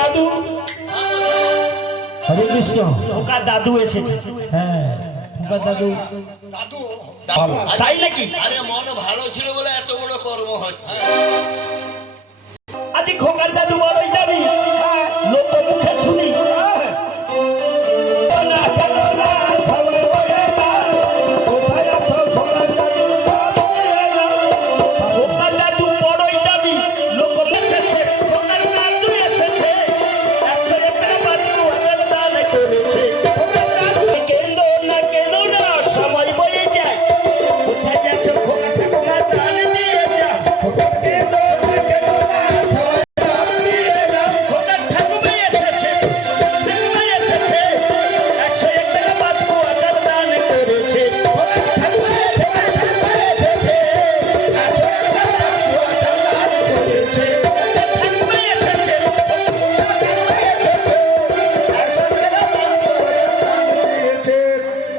দাদু। হরে কৃষ্ণ। খোকার দাদু এসেছে। হ্যাঁ খোকার দাদু। দাদু তাই নাকি? আরে মন ভালো ছিল বলে এত বড় কর্ম হচ্ছে। আজ খোকার দাদু বড়ই যাবি, লোক মুখে শুনি খোকার দাদু বড়ই যাবি, লোক এসেছে, খোকার দাদু এসেছে, 101 টাকা বাঁচবো দান করেছে। কেন না সময় বয়ে যায়, কোথায় যাচ্ছ খোকা ঠাকুমা দান দিয়ে যা।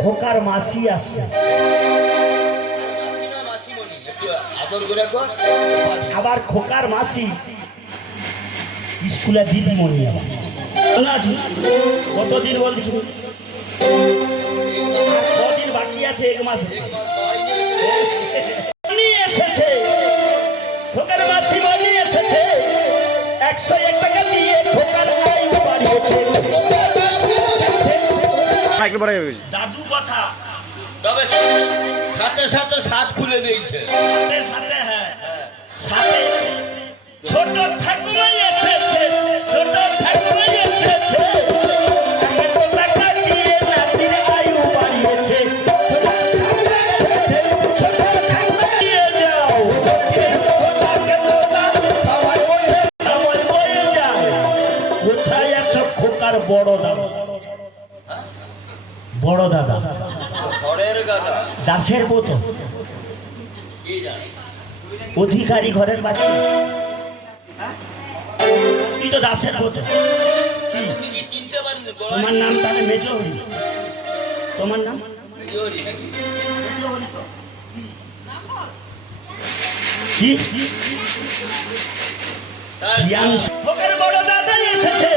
খোকার মাসি আসছে, আদর করে কর। আবার খোকার মাসি স্কুলে দিদিমণি। আবার কতদিন বল দেখি, আর কদিন বাকি আছে? 1 মাস এসেছে, খোকার মাসি মনি এসেছে, 101 টাকা দিয়ে খোকার আয়ু বাড়িয়েছে। দাদু কথা তবে সাথে সাথে সাত খুলে দিয়েছে। সাথে সাথে, হ্যাঁ সাথে ছোট ঠাকুমাই এসেছে, ছোট ঠাকুমাই এসেছে, 100 টাকা দিয়ে নাতির আয়ু বাড়িয়েছে। দিয়ে যাও, সময় বয়ে যায়। কোথায় আছো খোকার বড় দাদা? বড় দাদা ঘরের গাদা দাসের মতো, কি জানি অধিকারী ঘরের বাচ্চা। তুই তো দাসের মতো। তুমি কি চিনতে পারেন? তোমার নাম তাহলে মেজহরি? তোমার নাম কি? খোকার বড় দাদা এসেছে,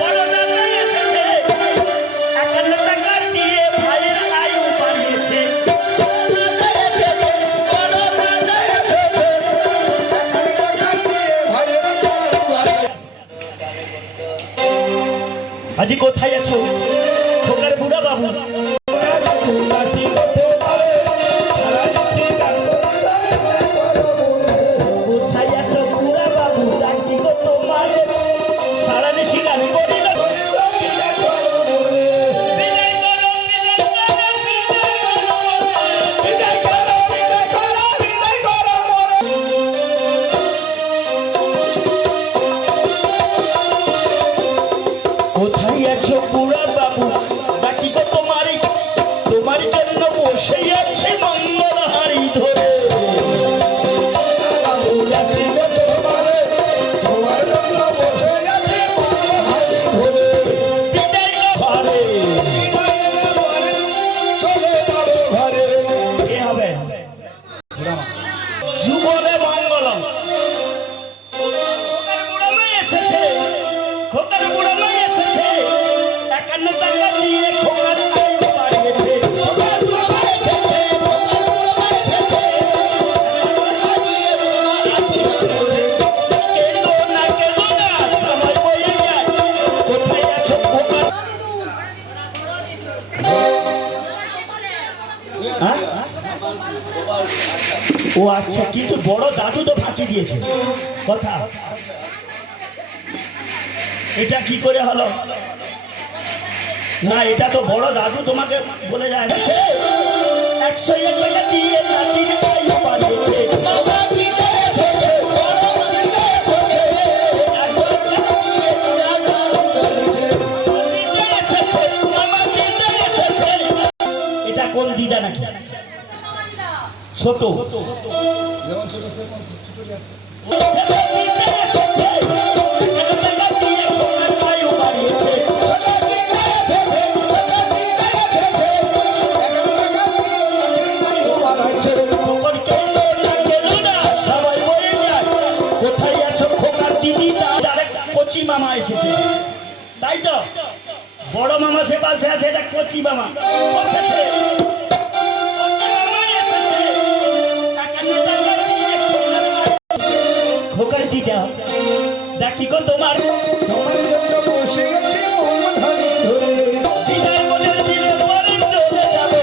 বড় দাদা এসেছে, 51 টাকা দিয়ে ভাইয়ের আয়ু বাড়িয়েছে। আজি কোথায় আছো খোকার বুড়া বাবু? কোথায় আছো বুড়া বাবু? ডাকি গো তোমার সারা নিশি গান করিল। কোথায় আছো বুড়া বাবু? ডাকি গো তোমারই, তোমার জন্য বসে আছে মঙ্গল হাড়ি ধরে। কে হবে? যুগলে মঙ্গলম। খোকার বুড়া মা এসেছে, খোকার বুড়া মা এসেছে, 51 টাকা দিয়ে খোকার আয়ু বাড়িয়েছে। কেনো না সময় বয়ে যায়। কোথায় আছো খোকার? হ্যাঁ? ও আচ্ছা, কিন্তু বড় দাদু তো ফাঁকি দিয়েছে কথা। এটা কি করে হলো? না, এটা তো বড় দাদু তোমাকে বলে যায়। 101 টাকা দিয়ে নাতির আয়ু বাড়িয়েছে। এটা কোন দিদা নাকি? ছোট কচি মামা এসেছে, তাই তো? বড় মামা সে পাশে আছে, এটা কচি মামা এসেছে। খোকার দিটা ডাকি গো তোমার দিদার মনের দিলে পরে চলে যাবে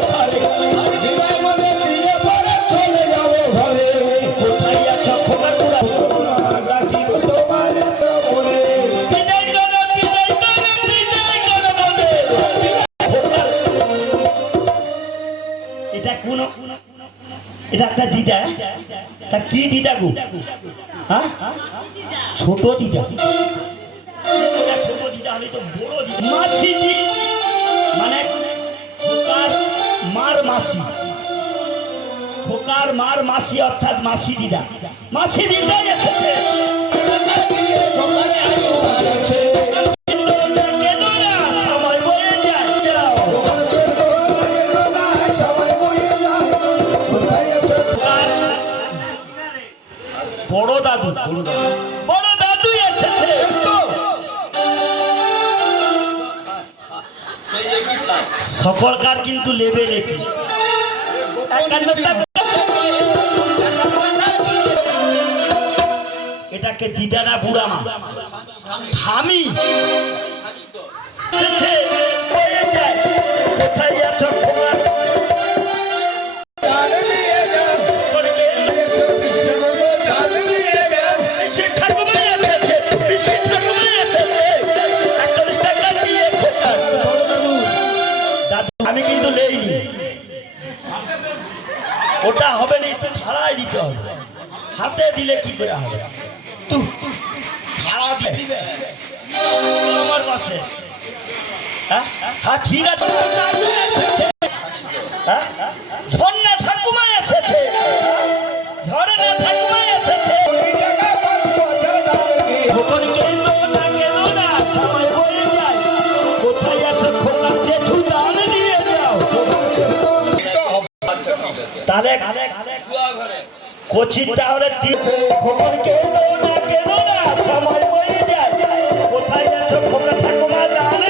ঘরে। কোথায় আছো খোকার বুড়া? বিদায় করো, বিদায় করো, বিদায় করো মোদের। এটা কোন, এটা একটা দিদা, তা কি দিদা গো? হ্যাঁ, ছোট দিদা। ছোট দিদা, আমি তো বড় দিদা। মাসি দি মানে খোকার মার মাসি, খোকার মার মাসি অর্থাৎ মাসি দিদা। মাসি দিদা এসেছে। সময় বয়ে যায়, যাও। বড় দাদু, বড় দাদু এসেছে। সকলকার কিন্তু লেভেল একই। 51 টাকা। এটাকে দিদা না বুড়া মা? আমি এসেছে, বয়ে যায়। কোথায় আছো খোকা? আমি কিন্তু নেইনি, ওটা হবে না, একটু ঠাড়াই দিতে হবে। হাতে দিলে কি করে হবে? তুই ঠাড়া দিবে আমার পাশে। হ্যাঁ ঠিক আছে। ঝর্ণা ঠাকুমা এসেছে, ঝর্ণা ঠাকুমা এসেছে। সময় বয়ে যায়। কোথায় আছো খোকা? জেঠু দান দিয়ে যাও। তাহলে কোচিন তাহলে সময় বয়ে যায়। কোথায় আছো খোকা? ঠাকুমা দান।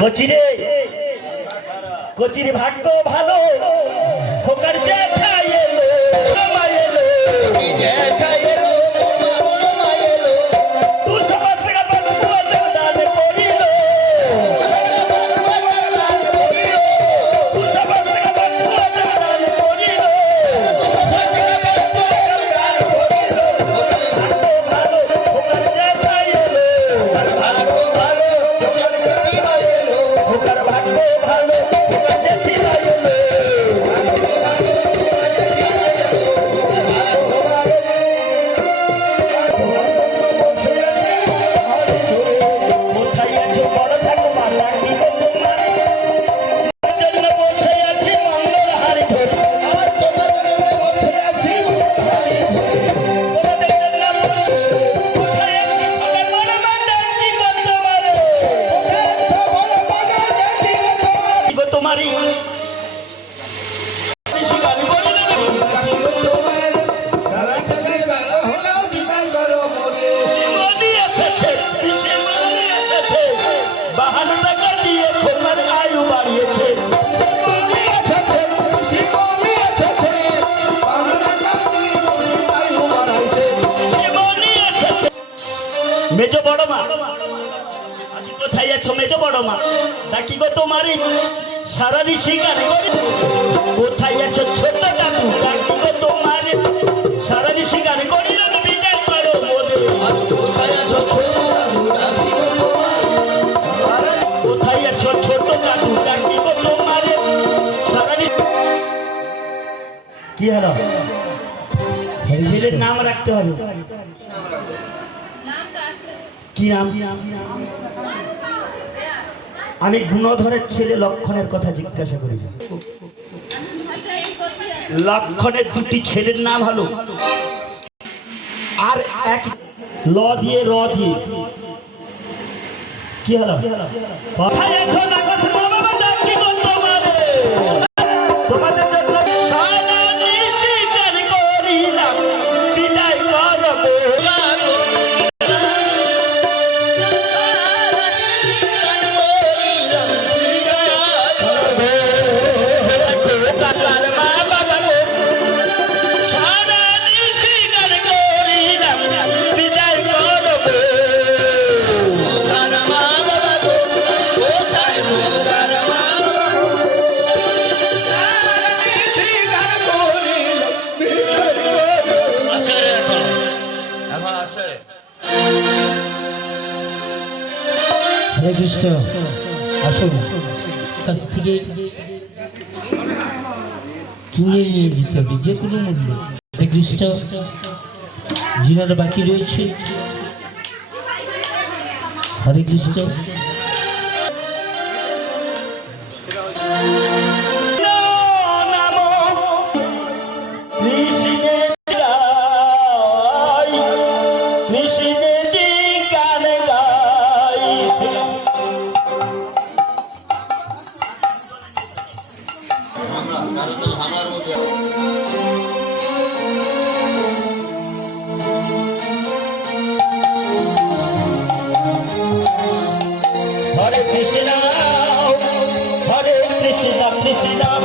কোচিরে, কোচির ভাগ্য ভালো, খোকার জ্যাঠা এলো, মা এলো, জ্যাঠা এলো, মা এলো। তুই সমাজ থেকে বাঁচা দান করিল, তুই সমাজ থেকে বাঁচা দান করিল। ভালো খোকার জ্যাঠা এলো, খোকার ভাগ্য ভালো, খোকার জ্যাঠা এলো। কোথায় আছো বড় ঠাকুমা? ডাকি গো তোমার জন্য বসে আছি মঙ্গল হারি ধরে। বসে আছি কোথায় আছি? বড় মা ডাকি গো তোমারে, গো তোমারই গাড়ি বলে শিবনী এসেছে, শিবনী এসেছে। 52 টাকা দিয়ে খোকার আয়ু বাড়িয়েছে। শিবনী এসেছে। মেজ বড় মা, আজ কোথায় আছো মেজ বড় মা? ডাকি গো তোমারই সারা ঋষি গাড়ি করে। কোথায় আছো ছোট দাদু? ডাকি গো তোমারই সারা ঋষি গাড়ি করে। বিদায় করো মোদের। কোথায় আছো ছোট দাদু? ডাকি গো তোমারে সারা ঋষি। কি হলো? ছেলের নাম রাখতে হবে। কি নাম? আমি গুণধরের ছেলে লক্ষণের কথা জিজ্ঞাসা করি। লক্ষণের দুটি ছেলের নাম হলো, আর এক ল দিয়ে র দিয়ে। কি হলো? কথায় এখন আকাশ বাবা ডাকি গো তোমারে, তোমাদের জন্য সারা নিশি হরে কৃষ্ণ আসুন কাছ থেকে কিনে নিয়ে যেতে হবে যে কোনো মূল্য। হরে কৃষ্ণ যিনারা বাকি রয়েছে হরে কৃষ্ণ Hare Krishna, Krishna